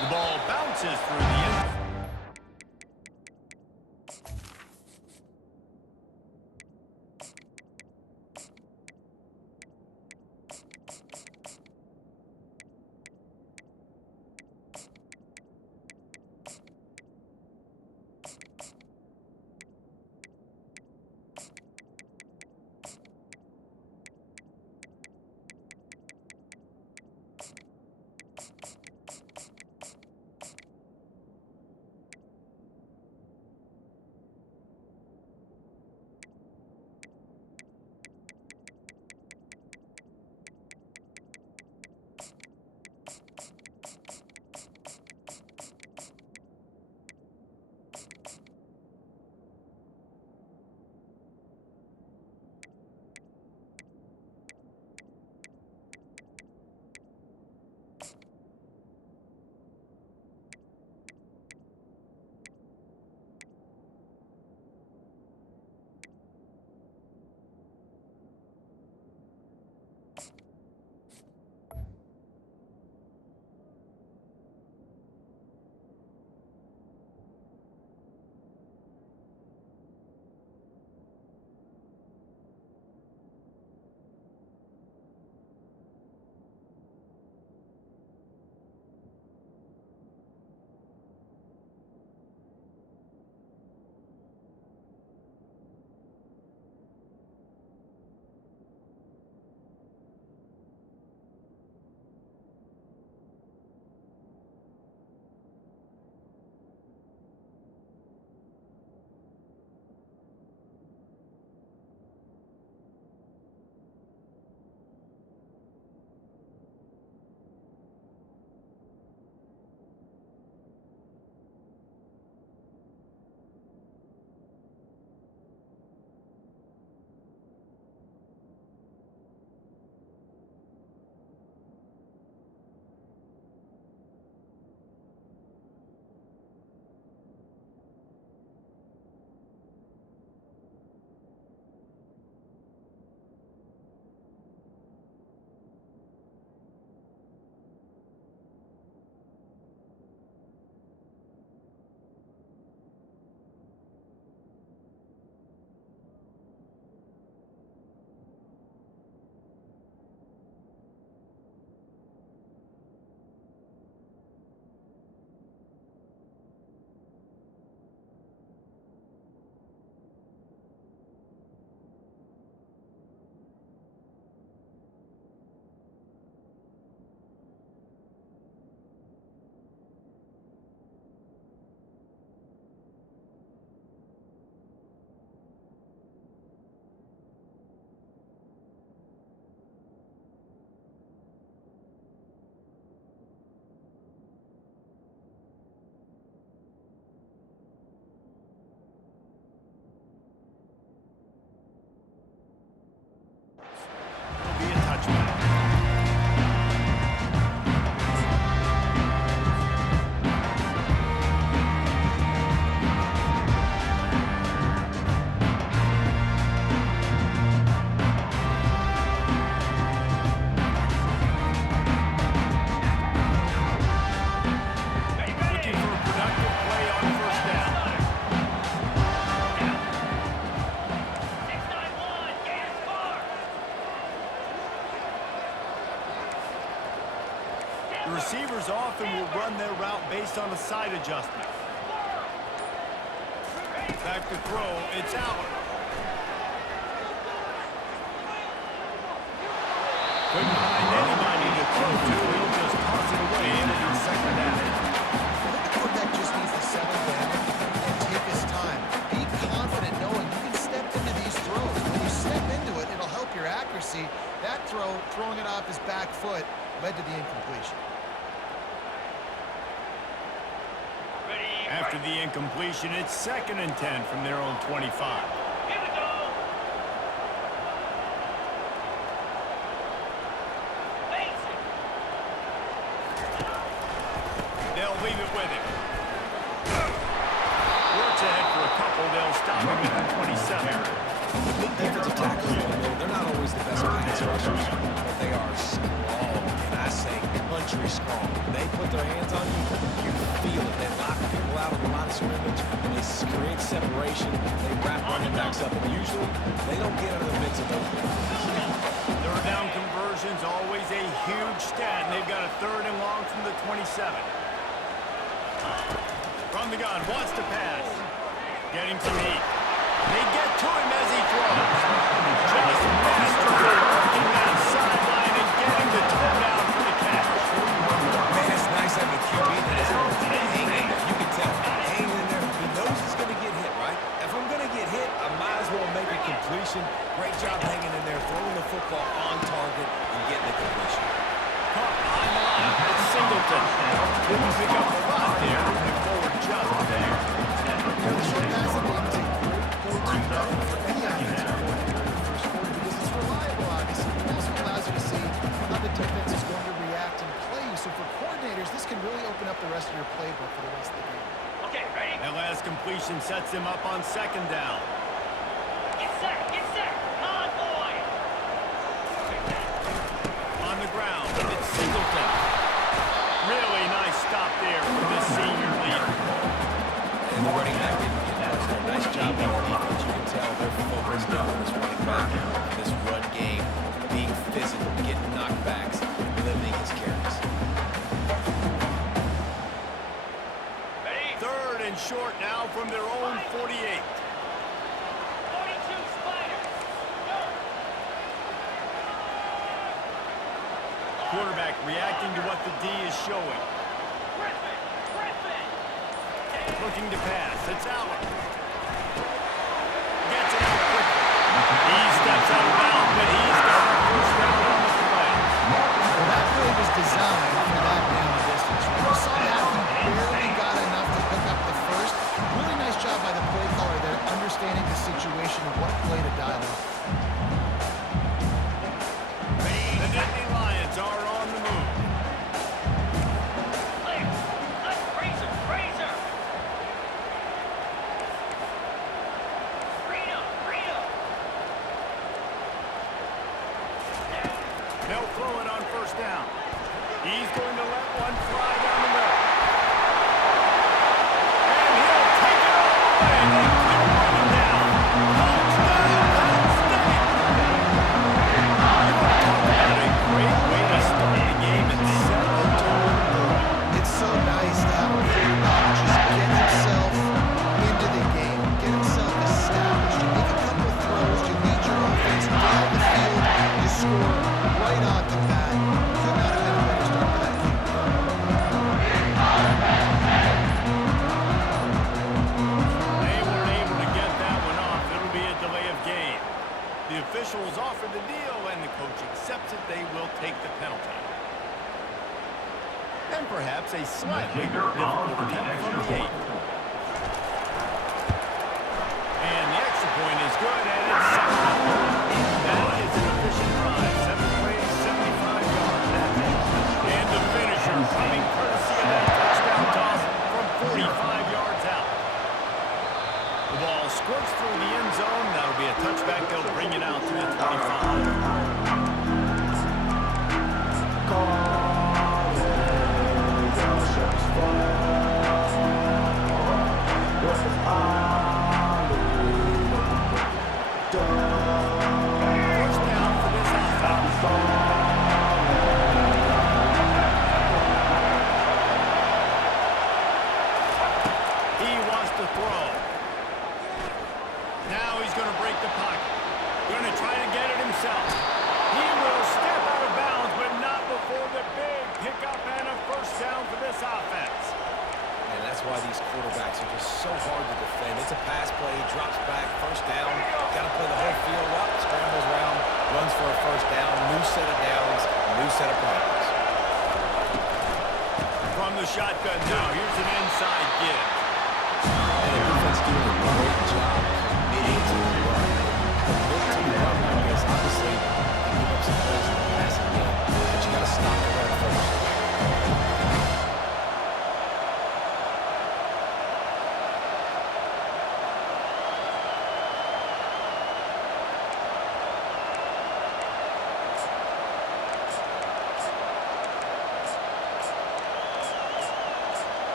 The ball bounces through the end. The receivers often will run their route based on a side adjustment. Back to throw, it's Allen. Couldn't find anybody to throw to. He'll just toss it away into the second down. I think the quarterback just needs to settle down and take his time. Be confident knowing you can step into these throws. When you step into it, it'll help your accuracy. That throw, throwing it off his back foot, led to the incompletion. After the incompletion, it's 2nd and 10 from their own 25. Here we go. They'll leave it with him. Works ahead for a couple. They'll stop him at the 27. The big defensive tackles, they're not always the best pass rushers, but they are strong, and I say country strong. They put their hands on you, you feel it. They lock people out of the line of scrimmage. They create separation. They wrap running backs up. And usually, they don't get out of the mix of those big plays. Third down conversion's always a huge stat, and they've got a 3rd and long from the 27. From the gun, wants to pass. Getting some heat. They get to him as he throws. Just masterful working that sideline and getting the toe down for the catch. Man, it's nice having a QB that is hanging in there. You can tell. Hanging in there. He knows he's going to get hit, right? If I'm going to get hit, I might as well make a completion. Great job hanging in there, throwing the football on target, and getting the completion. Caught behind the line. It's Singleton. Didn't pick up a lot there. Moving forward just there. The short passing game is a great go-to weapon for any offensive coordinator in the first quarter because it's reliable, obviously, but it also allows you to see how the defense is going to react and play you. So for coordinators, this can really open up the rest of your playbook for the rest of the game. Okay, ready? That last completion sets him up on 2nd down. Get set, get set. Come on, boy. On the ground, it's Singleton. Really nice stop there from this senior leader. And the running back didn't get much there. Nice job by the defense. You can tell they're focused on this running back, on this run game, being physical, getting knockbacks, limiting his carries. Ready? 3rd and short now from their own 48. 42 Spider. Quarterback reacting to what the D is showing. Griffin. Looking to pass. It's Allen. Gets it out quickly. He steps out of bounds, but he's got the 1st down on the play. Well, that play was designed for that down distance, right? You saw that he barely got enough to pick up the 1st. Really nice job by the play caller there, understanding the situation and what play to dial up. The Nittany Lions are on the move. Clear. Let's Razor. They'll throw it on 1st down. He's going to let one fly down the middle. And he'll take it all the way. They couldn't run him down. Touchdown, Penn State. You want to talk about a great way to start the game and set the tone. It's so nice to have a quarterback just get himself into the game, get himself established. You make a couple of throws, you lead your offense down the field, you score right off the bat. Could not have been a better start for that team. They weren't able to get that one off. It'll be a delay of game. The officials offer the deal, and the coach accepts it. They will take the penalty. And perhaps a slightly more difficult attempt from the 8. And the extra point is good, and it's 7. That is an efficient drive. 7 plays, 75 yards. And the finisher coming courtesy of that touchdown toss from 45 yards out. The ball squirts through the end zone. That'll be a touchback. They'll bring it out to the 25. First down for this offense. He wants to throw. Now he's going to break the pocket. Going to try to get it himself. He will step out of bounds, but not before the big pickup and a 1st down for this offense. And that's why these quarterbacks are just so hard to defend. It's a pass play, drops back, 1st down. Got to play the whole field up, scrambles around, runs for a 1st down, new set of downs, new set of problems. From the shotgun now, here's an inside give. And the defense doing a great job committing to the run. Commit to the run like this. Obviously, they give up some plays in the passing game, but you got to stop the run first.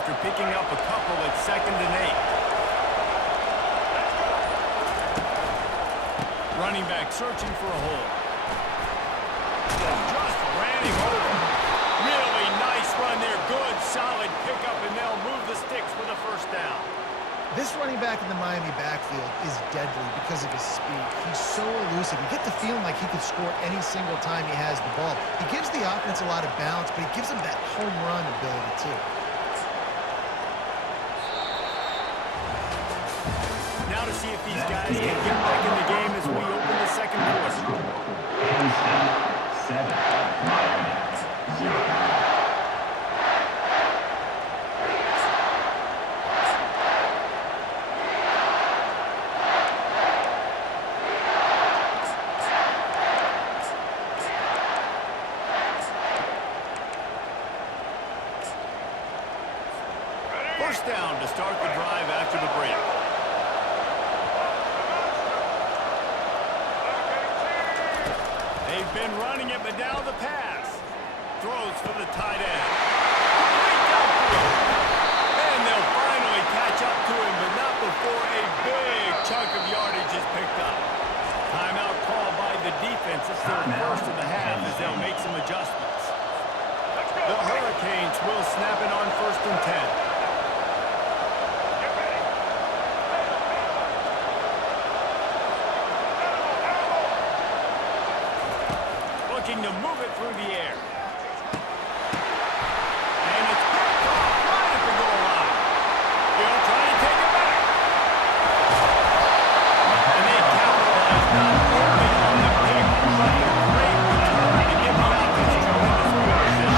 after picking up a couple at 2nd and 8. Running back searching for a hole. Just ran him over. Really nice run there. Good, solid pickup, and they'll move the sticks with a first down. This running back in the Miami backfield is deadly because of his speed. He's so elusive. You get the feeling like he could score any single time he has the ball. He gives the offense a lot of balance, but he gives them that home run ability too. Now to see if these guys can get back in the game as we open the second quarter. Penn State 7, Miami 0. First down to start the drive after the break. They've been running it, but now the pass. Throws for the tight end. Complete downfield. And they'll finally catch up to him, but not before a big chunk of yardage is picked up. Timeout called by the defense. It's their first of the half as they'll make some adjustments. The Hurricanes will snap it on 1st and 10. Looking to move it through the air. And it's picked off right at the goal line. They'll try to take it back. And they capitalize not only on the pick, but the great return to give the offense tremendous field position.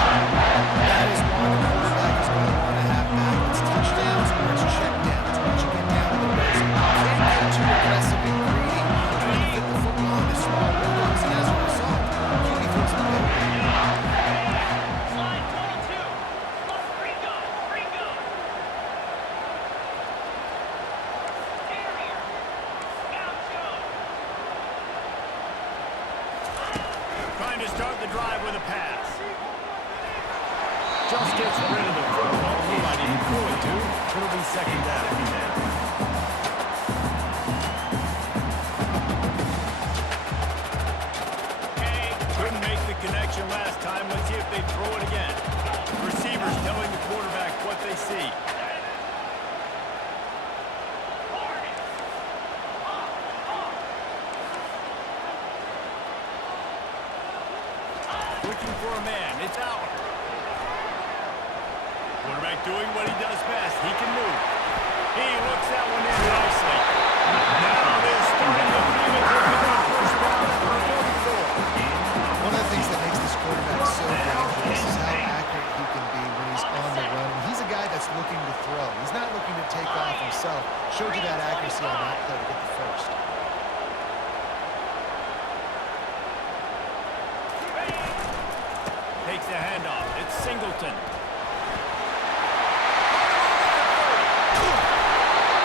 That is one the quarterback is going to want to have back. It's touchdowns or it's checkdowns. Once you get down to the red zone, you can't get too aggressive and greedy, trying to fit the football into small windows, and as a result, QB throws a pick. Slide 22. Plus Ringo. Ringo. Terrier. Gaucho. Trying to start the drive with a pass. Just gets rid of the football. Who might even throw it to? It'll be 2nd down. Couldn't make the connection last time. Let's see if they throw it again. Receivers telling the quarterback what they see. Looking for a man. It's out. Quarterback doing what he does best. He can move. He looks that one in nicely. Now they're starting to feel it. They're getting a first down at the 44. One of the things that makes this quarterback so dangerous is how accurate he can be when he's on the run. And he's a guy that's looking to throw. He's not looking to take off himself. Showed you that accuracy on that play to get the first. Takes the handoff. It's Singleton.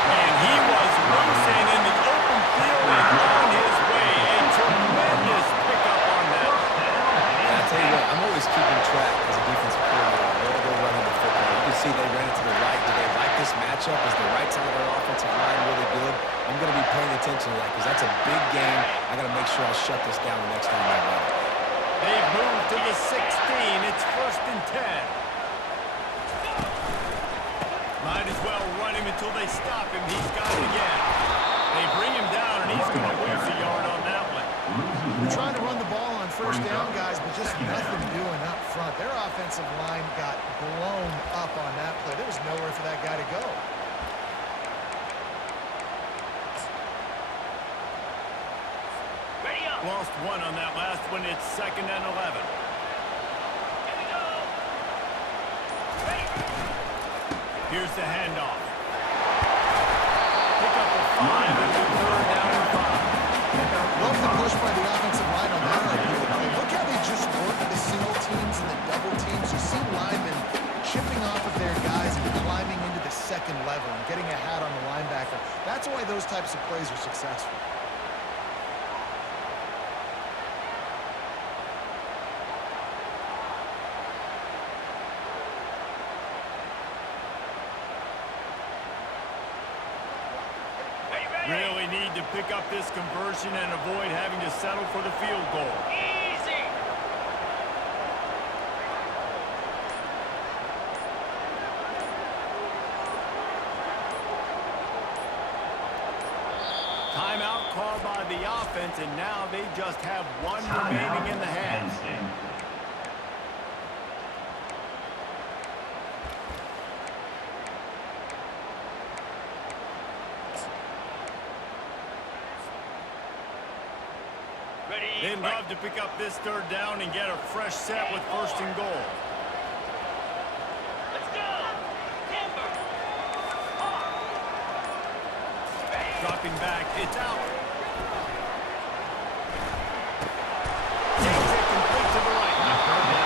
And he was racing in the open field and on his way. A tremendous pickup on that. Yeah, I tell you what, I'm always keeping track as a defensive coordinator where they're running the football. You can see they ran it to the right. Do they like this matchup? Is the right side of their offensive line really good? I'm going to be paying attention to that because that's a big game. I got to make sure I shut this down the next time I run it. They've moved to the 16. It's 1st and 10. Might as well run him until they stop him. He's got it again. They bring him down, and he's going to lose a yard on that one. They're trying to run the ball on first down, guys, but just nothing doing up front. Their offensive line got blown up on that play. There was nowhere for that guy to go. Ready up. Lost one on that last one. It's 2nd and 11. Here we go. Ready. Here's the handoff. Pick up a 5 and a 3rd down and 5. Love the push by the offensive line on that RPO play. Look how they just work the single teams and the double teams. You see linemen chipping off of their guys and climbing into the second level and getting a hat on the linebacker. That's why those types of plays are successful. Really need to pick up this conversion and avoid having to settle for the field goal. Easy. Timeout called by the offense, and now they just have one remaining in the half. Instinct. Ready. They'd fight. love to pick up this third down and get a fresh set with first and goal. Let's go. Timber. Dropping back, it's out. Takes it complete to the right.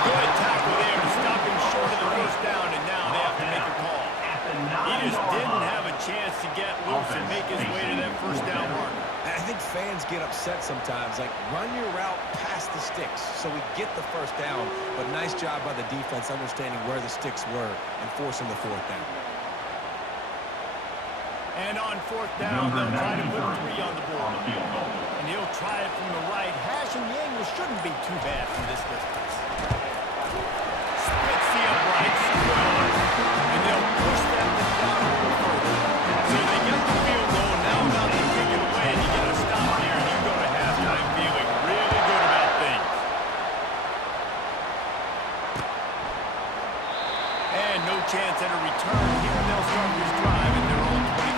Good tackle there to stop him short of the first down, and now they have to make a call. He just didn't have a chance to get loose and make his way to that first down mark. I think fans get upset sometimes, like run your route past the sticks so we get the first down, but nice job by the defense understanding where the sticks were and forcing the fourth down. And on fourth down, they'll try to put 3 on the board. Field goal. And he'll try it from the right. Hashing the angle shouldn't be too bad from this distance. Splits the uprights, and they'll push that one down a little further. So they get the field goal, now about to kick it away, and you get a stop here, and you go to halftime feeling really good about things. And no chance at a return here. They'll start this drive at their own 25.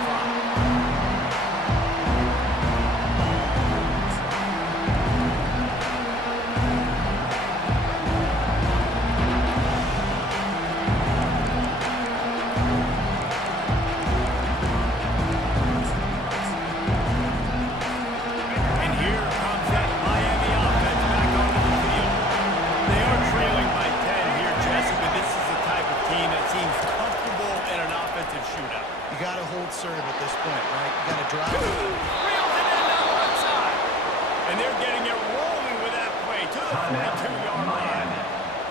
And here comes that Miami offense back onto the field. They are trailing by 10 here, Jesse, but this is the type of team that seems comfortable in an offensive shootout. You got to hold serve at this point, right? You got to drive it. Reels it in down the left side. And they're getting it rolling with that play to the 42-yard line.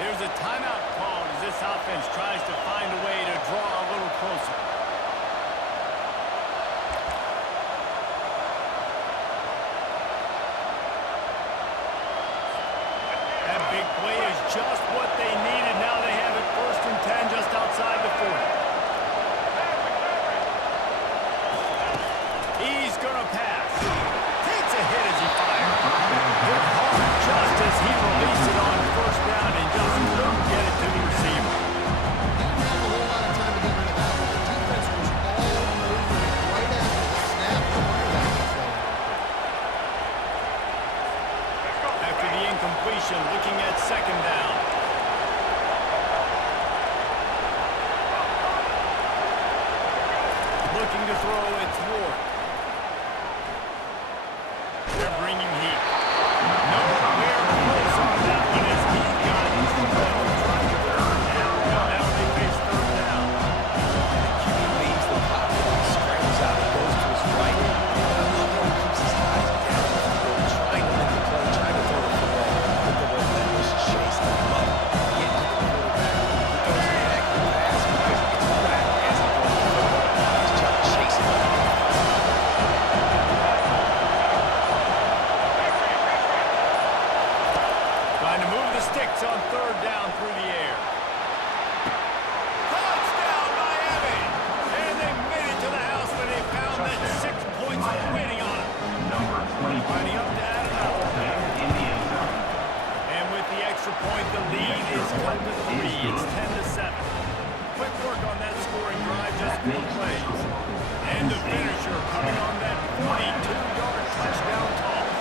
There's a timeout called as this offense tries to find a way to draw a little closer. That big play is just what they needed. Now they have it first and 10 just outside the 40. He's going to pass. Takes a hit as he fires. Hit hard just as he released it on first down and just couldn't get it to the receiver. Didn't have a whole lot of time to get rid of that one. The defense was all over it right after the snap. No wonder that one fell incomplete. After the incompletion, looking at second down. Looking to throw, it's Ward. They're bringing heat. Nowhere close on that one as he got drilled trying to get it down. Now they face third down. QB leaves the pocket, scrambles out, and goes to his right. I love how he keeps his eyes down the field, trying to make the play, trying to throw the football with the relentless chase. I love it. Get to the quarterback. He throws an inaccurate pass because he gets back as he throws the football. He's just chasing the defense. Trying to move the sticks on third down through the air. Touchdown, Miami! And they made it to the house when they found that 6 points were waiting on them. Number 25. Lining up to add another. In the end zone. And with the extra point, the lead is cut to 3. It's 10-7. Quick work on that scoring drive, just 4 plays. And the finisher coming on that 42-yard touchdown toss.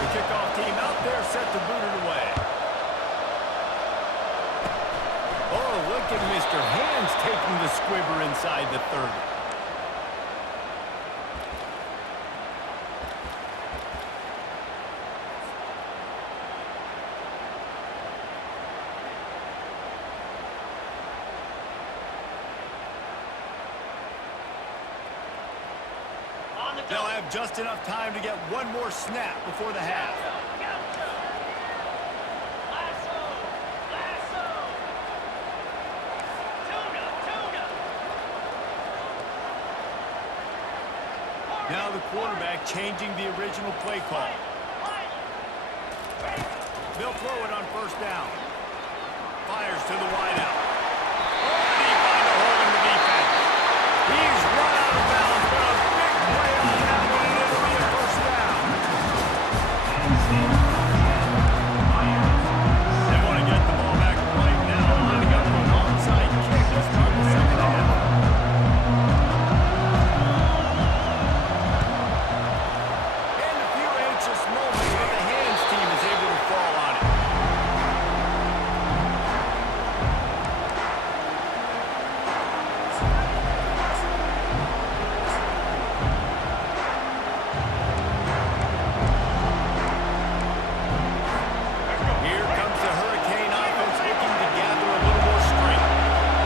The kickoff team out there set to boot it away. Oh, look at Mr. Hands taking the squibber inside the 30. On the They'll go. have just enough time to get one more snap before the half. Gotcha. Lasso. Lasso. Tuna. Tuna. Now the quarterback changing the original play call. They'll throw it on first down. Fires to the wideout. Oh, and he finds a hole in the defense. He's run out of bounds, but a big play on that one, and it'll be a first down. They want to get the ball back right now, lining up for an onside kick to start the second half. And a few anxious moments, but the hands team is able to fall on it. Here comes the Hurricane offense looking to gather a little more strength.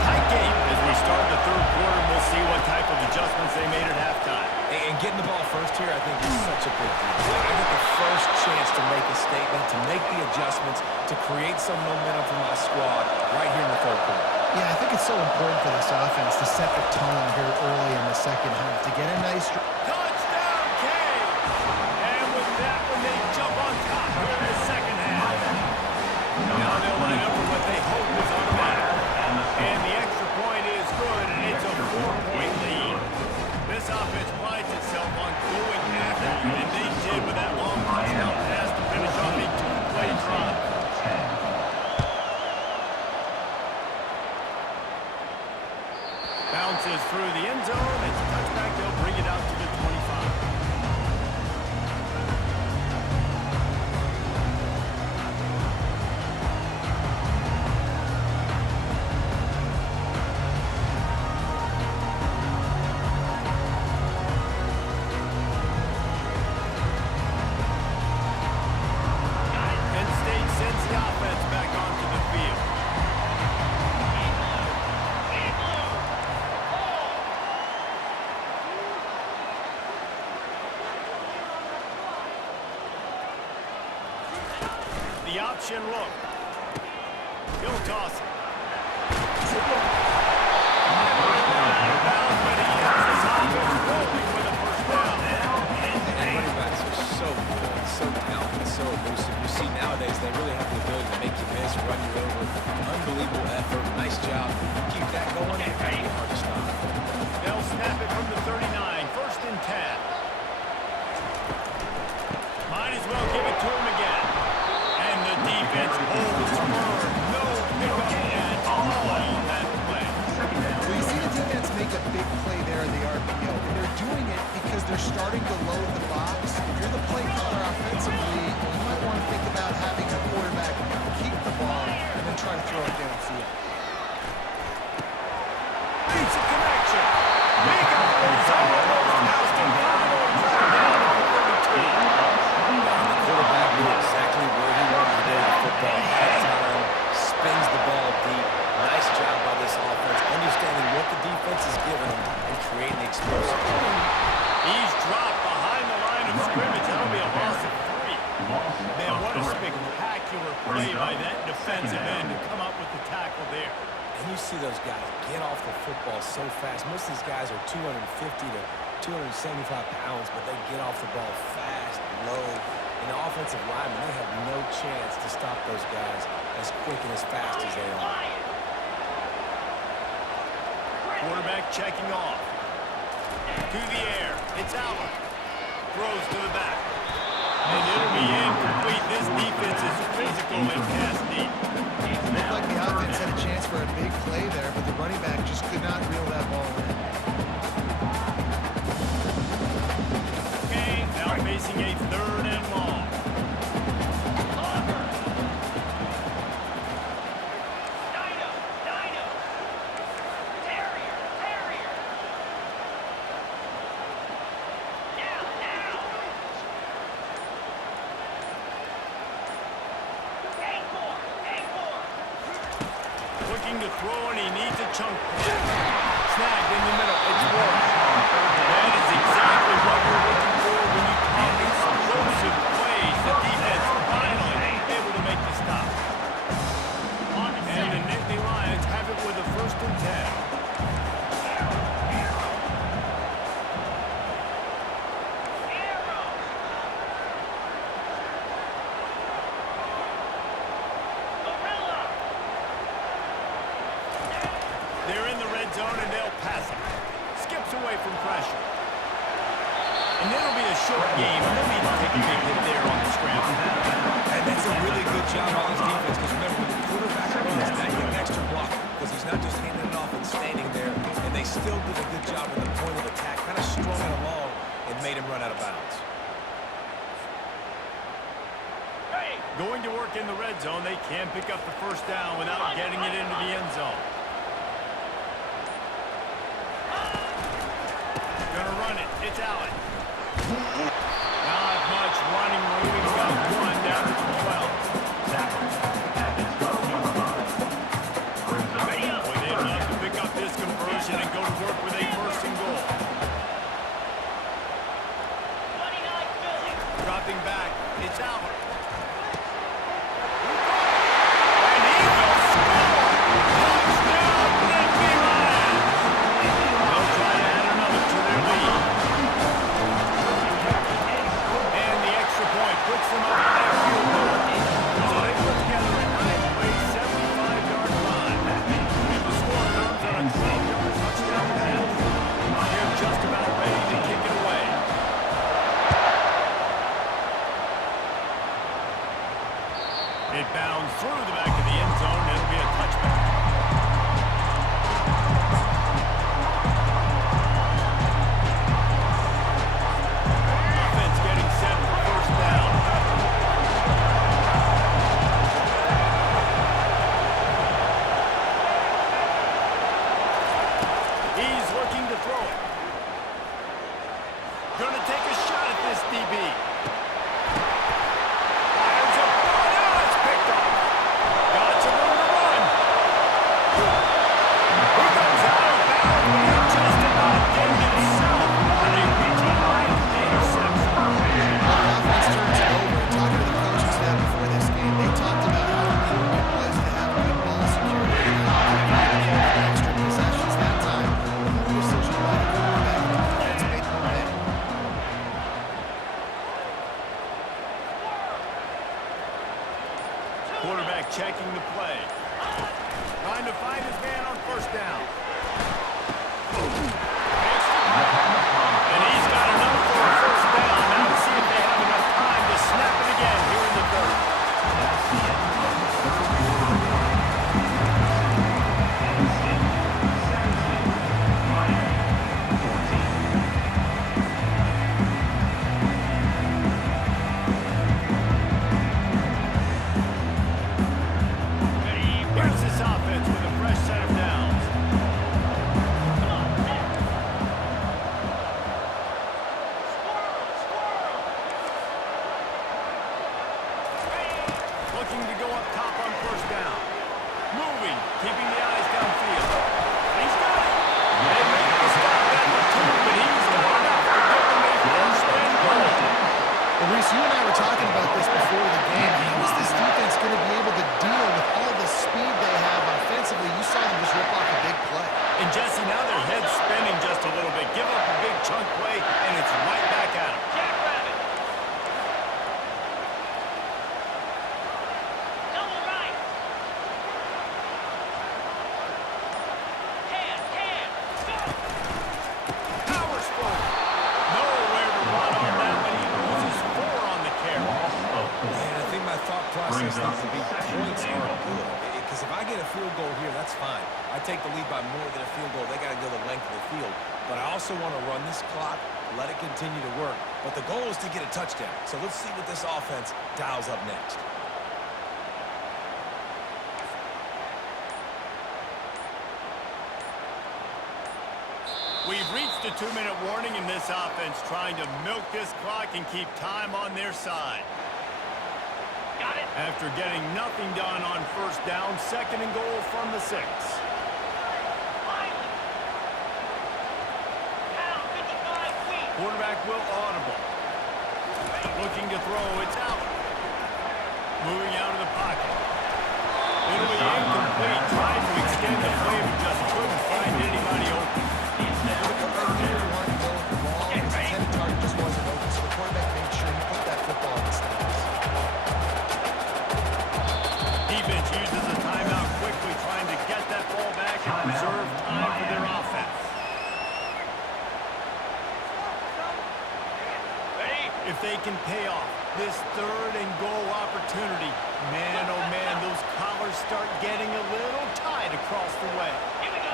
Tight game as we start the third quarter, and we'll see what type of adjustments they made at halftime. And getting the ball first here, I think, is such a big deal. I get the first chance to make a statement, to make the adjustments, to create some momentum for my squad right here in the third quarter. Yeah, I think it's so important for this offense to set the tone here early in the second half, to get a nice... Touchdown, Canes! And with that one, they jump on top here in the second half. Now they'll line up for what they hope is automatic. And the extra point is good, and it's a 4-point lead. This offense prides itself on going after you, and they did with that long touchdown pass to finish off a two-play drive. Bounces through the end zone. It's a touchback. They'll bring it out to the 25. Penn State sends the offense back onto the field. The option look. He'll toss it. Out of bounds, but he has his offense rolling with a first down. And running backs are so good, so talented, so elusive. You see nowadays they really have the ability to make you miss, run you over. Unbelievable effort. Nice job. Keep that going. It's going to be hard to stop. They'll snap it from the 39. First and 10. Might as well give it to him again. And the defense holds firm. No pickup at all on that play. Well, you see the defense make a big play there in the RPO, and they're doing it because they're starting to load the box. If you're the play caller offensively, you might want to think about having the quarterback keep the ball and then try to throw it downfield. Beats a connection. Big almost housed him down or dropped down at the 32. The quarterback knew exactly where he wanted to go with the football. Had time, spins the ball deep. Nice job by this offense, understanding what the defense is giving them and creating the explosive play. He's dropped behind the line of scrimmage. That'll be a loss of 3. Man, what a spectacular play by that defensive end to come up with the tackle there. And you see those guys get off the football so fast. Most of these guys are 250 to 275 pounds, but they get off the ball fast, low. And the offensive linemen, they have no chance to stop those guys as quick and as fast as they are. Quarterback checking off. To the air. It's Allen. Throws to the back. And it'll be incomplete. This defense is physical and pass deep. Looked like the offense had a chance for a big play there, but the running back just could not reel that ball in. Okay, now facing a third and long. Looking to throw, and he needs a chunk play. Snagged in the middle. It's Warren. That is exactly what you're looking for when you talk explosive plays. The defense finally able to make the stop. And the Nittany Lions have it with a first and 10. They're in the red zone, and they'll pass it. Skips away from pressure. And it'll be a short game. They'll need to take a big hit there on the scramble. And that's a really good job on this defense because remember, when the quarterback runs, now you get an extra block because he's not just handing it off and standing there. And they still did a good job with the point of attack, kind of strung it along and made him run out of bounds. Going to work in the red zone, they can pick up the first down without getting it into the end zone. Gonna run it. It's Allen. Not much running room. He's got one down to the 12. Boy, they'd love to pick up this conversion and go to work with a first and goal. 29 Philly. Dropping back. It's Allen. It bounds through the back of the end zone. It'll be a touchback. Offense getting set for first down. He's looking to throw it. Gonna take a shot at this DB. Quarterback checking the play. Trying to find his man on first down. And he's got enough for a first down. Now to see if they have enough time to snap it again here in the third. Here's this offense with a fresh set of downs. Looking to go up top on first down. Moving, keeping the eyes downfield. He's got it. They make the stop at the 2, but he's got enough to give them a first and goal. Well, Reese, you and I were talking about this before the game. How is this defense going to be able to deal with all the speed they have offensively? You saw them just rip off a big play. And Jesse, now their head's spinning just a little bit. Give up a big chunk play, and it's right back at them. Jackrabbit. Double right. Can. Go. Powers forward. Nowhere to run on that one. He loses 4 on the carry. And I think my thought process needs to be points are good. Because if I get a field goal here, that's fine. I take the lead by more than a field goal. They got to go the length of the field. But I also want to run this clock, let it continue to work. But the goal is to get a touchdown. So let's see what this offense dials up next. We've reached a 2-minute warning in this offense, trying to milk this clock and keep time on their side. Got it. After getting nothing done on first down, second and goal from the 6. Finally. Pound 55 feet. Quarterback will audible. Looking to throw, it's out. Moving out of the pocket. It'll be incomplete, trying to extend the play, but just couldn't find anybody open. Just wasn't open, so the quarterback made sure he put that football in the stands. Defense uses a timeout quickly, trying to get that ball back and preserve they can pay off this 3rd and goal opportunity. Man, oh man, those collars start getting a little tight across the way. Here we go.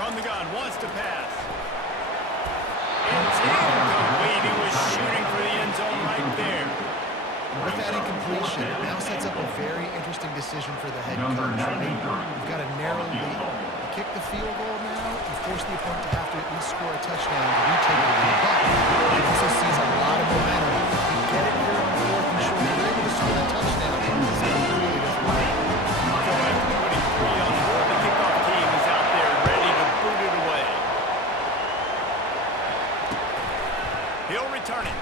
From the gun, wants to pass. It's incomplete. He was shooting for the end zone right there. With that incompletion, it now sets up a very interesting decision for the head coach. You've got a narrow lead. You kick the field goal now, you force the opponent to have to at least score a touchdown to retake the lead. But it also sees a lot of momentum. If you get it here on 4th and short, you're able to score that touchdown. It's a really different way. So after putting 3 on the board, the kickoff team is out there ready to boot it away. He'll return it.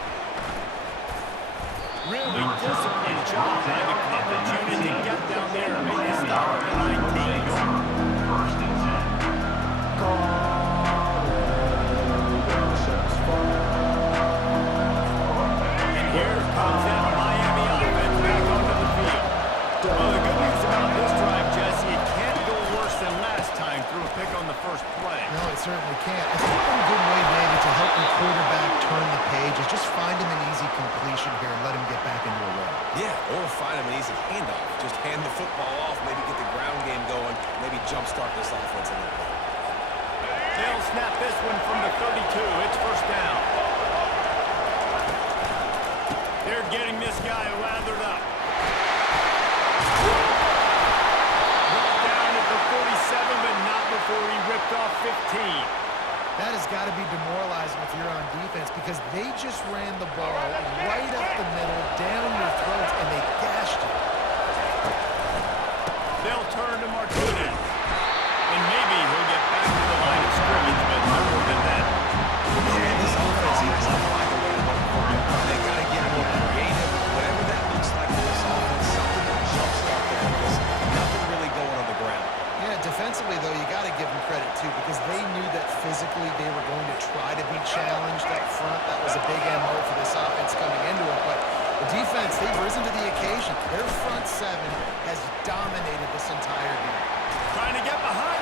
Really disciplined job by the coverage unit to get down there and make a stop at the 19. First and 10. And here comes that Miami offense back onto the field. Well, the good news about this drive, Jesse, it can't go worse than last time through a pick on the first play. No, it certainly can't. I think one good way, David, to help your quarterback turn the page is just find him an easy completion here and let him get back into a run. Yeah, or find him an easy handoff. Just hand the football off, maybe get the ground game going, maybe jumpstart this offense a little bit. They'll snap this one from the 32. It's first down. They're getting this guy lathered up. Brought down at the 47, but not before he ripped off 15. That has got to be demoralizing if you're on defense because they just ran the ball right up the middle, down your throats, and they gashed you. They'll turn to Martinez. And maybe he'll get back to the line of scrimmage, but no more than that. Yeah, this offense has to find a way to run the football. They got to get more creative. Whatever that looks like for this offense, something to jumpstart there because nothing really going on the ground. Yeah, defensively, though, you got to give them credit, too, because they knew that physically they were going to try to be challenged up front. That was a big MO for this offense coming into it. But the defense, they've risen to the occasion. Their front 7 has dominated this entire game. Trying to get behind